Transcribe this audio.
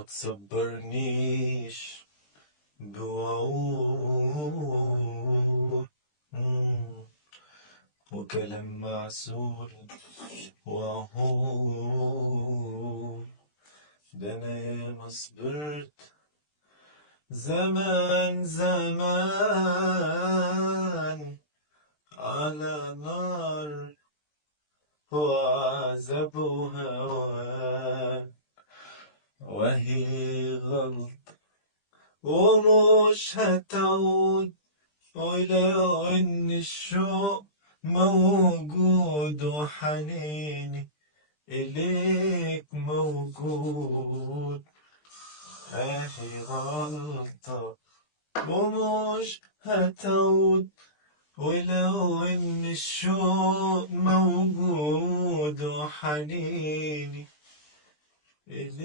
ما تصبرنيش بوعود وكلام معسول وعهود. ده انا ياما صبرت زمان زمان على نار وعذاب وهوان، وهي غلط ومش هتعود، ولو ان الشوق موجود وحنيني إليك موجود، أهي غلطة ومش هتعود، ولو إن الشوق موجود وحنيني إليك.